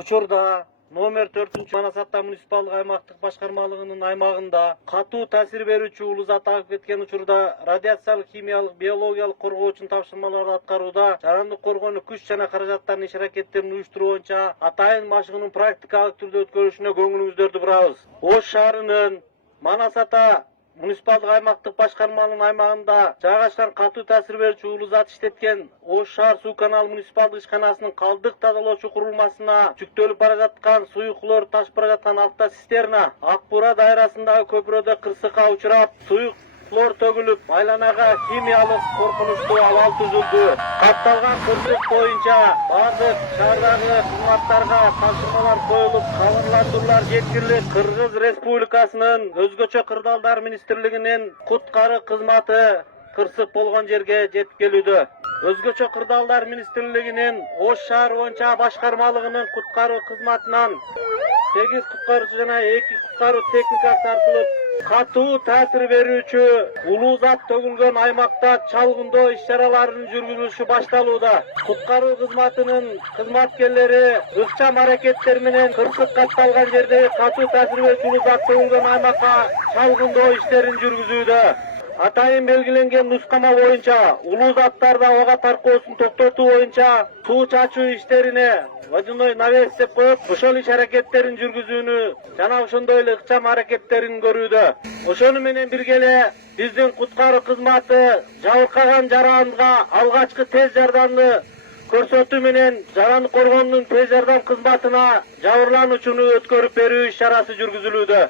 Учурда номер 4 Манасатта муниципалдык аймактык башкармалыгынын аймагында катуу таасир берүүчү улуу зат агып кеткен учурда радиациялык, химиялык, биологиялык коргоо үчүн тапшырмаларды аткарууда жарандык коргоонун күч жана каражаттарын иш-аракеттерин уюштуруу боюнча атайын машыгынын практикалык түрдө өткөрүлүшүнө көңүлүңүздөрдү бурабыз. Ош шаарынын Манасата муниципалдык аймактык башкармалыгынын аймагында жайгашкан катуу таасир берүүчү улуу зат иштеткен Ош шаар суу канал муниципалдык ишканасынын калдык тазалоочу курулмасына жүктөлүп бара жаткан суюклор ташып бара жаткан автоцистерна Ак Буура дайрасындагы көпүрөдө кырсыкка учурап, суюклор төгүлүп, айланага химиялык коркунучтуу абал түзүлдү. Катталган кырсык боюнча бардык шаардагы кызматтарга тапшырмалар коюлуп, кабарландыруулар жеткирилип, Кыргыз Республикасынын өзгөчө кырдаалдар министрлигинин куткаруу кызматы кырсык болгон жерге жетип келүүдө. Өзгөчө кырдаалдар министрлигинин Ош шаар боюнча башкармалыгынын куткаруу кызматынан 8 куткаруучу жана 2 куткаруу техникасы тартылып, катуу таасир берүүчү улуу зат төгүлгөн аймакта чалгындоо иш-чараларынын жүргүзүлүшү башталууда. Куткаруу кызматынын кызматкерлери ыкчам аракеттер менен кырсык катталган жердеги катуу таасир берүүчү улуу зат төгүлгөн аймакка чалгындоо иштерин жүргүзүүдө. Атайын белгиленген нускама боюнча улуу заттарды абага таркоосун токтотуу боюнча суу чачуу иштерине водяной навес деп коюп, ошол иш-аракеттерин жүргүзүүнү жана ошондой эле ыкчам аракеттерин көрүүдө. Ошону менен бирге эле биздин куткаруу кызматы жабыркаган жаранга алгачкы тез жардамды көрсөтүү менен жарандык коргоонунун тез жардам кызматына жабырлануучуну өткөрүп берүү иш-чарасы жүргүзүлүүдө.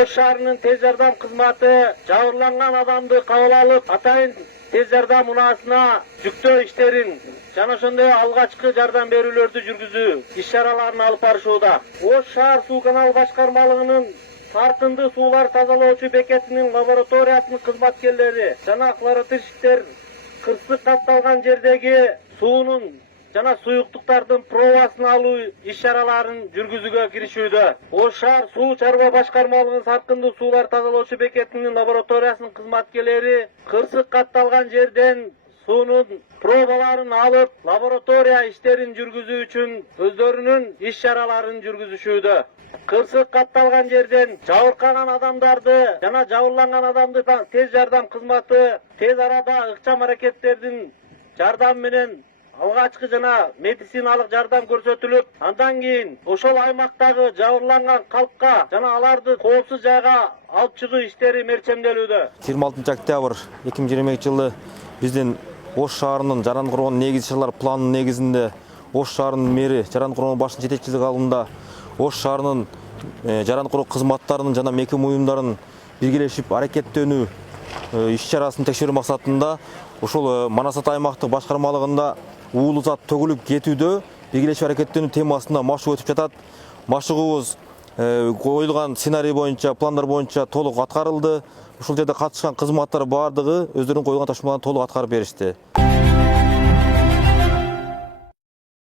Ош шаарынын тез жардам кызматы жабырланган адамды кабыл алып, атайын тез жардам унаасына жүктөө иштерин жана ошондой алгачкы жардам берүүлөрдү жүргүзүү иш-чараларын алып барышууда. Ош шаар суу канал башкармалыгынын тартынды суулар тазалоочу бекетинин лабораториясынын кызматкерлери жана хлоротырщиктер кырсык катталган жердеги суунун жана суюктуктардын пробасын алуу иш-чараларын жүргүзүүгө киришүүдө. Ош шаар суу чарба башкармалыгынын саркынды суулар тазалоочу бекетинин лабораториясынын кызматкерлери кырсык катталган жерден суунун пробаларын алып, лаборатория иштерин жүргүзүү үчүн өздөрүнүн иш-чараларын жүргүзүшүүдө. Кырсык катталган жерден жабыркаган адамдарды жана жабырланган адамды тез жардам кызматы тез арада ыкчам аракеттердин жардам менен алгачкы жана медициналык жардам көрсөтүлүп, андан кийин ошол аймактагы жабырланган калкка жана аларды коопсуз жайга алып чыгуу иштери мерчемделүүдө. 26 октябрь 2022 жылы биздин Ош шаарынын жарандык коргоонун негизги иш-чаралар планынын негизинде Ош шаарынын мэри жарандык коргоон башчынын жетекчилиги алымында Ош шаарынын жарандык коргоо кызматтарынын жана мекеме уюмдарынын биргелешип аракеттенүү иш-чарасын текшерүү максатында ошол Манасата аймактык башкармалыгында уулуу зат төгүлүп кетүүдө биргелешип аракеттенүү темасында машыгуу өтүп жатат. Машыгуубуз коюлган сценарий боюнча, пландар боюнча толук аткарылды. Ушул жерде катышкан кызматтар баардыгы өздөрүнүн коюлган тапшырмаларын толук аткарып беришти.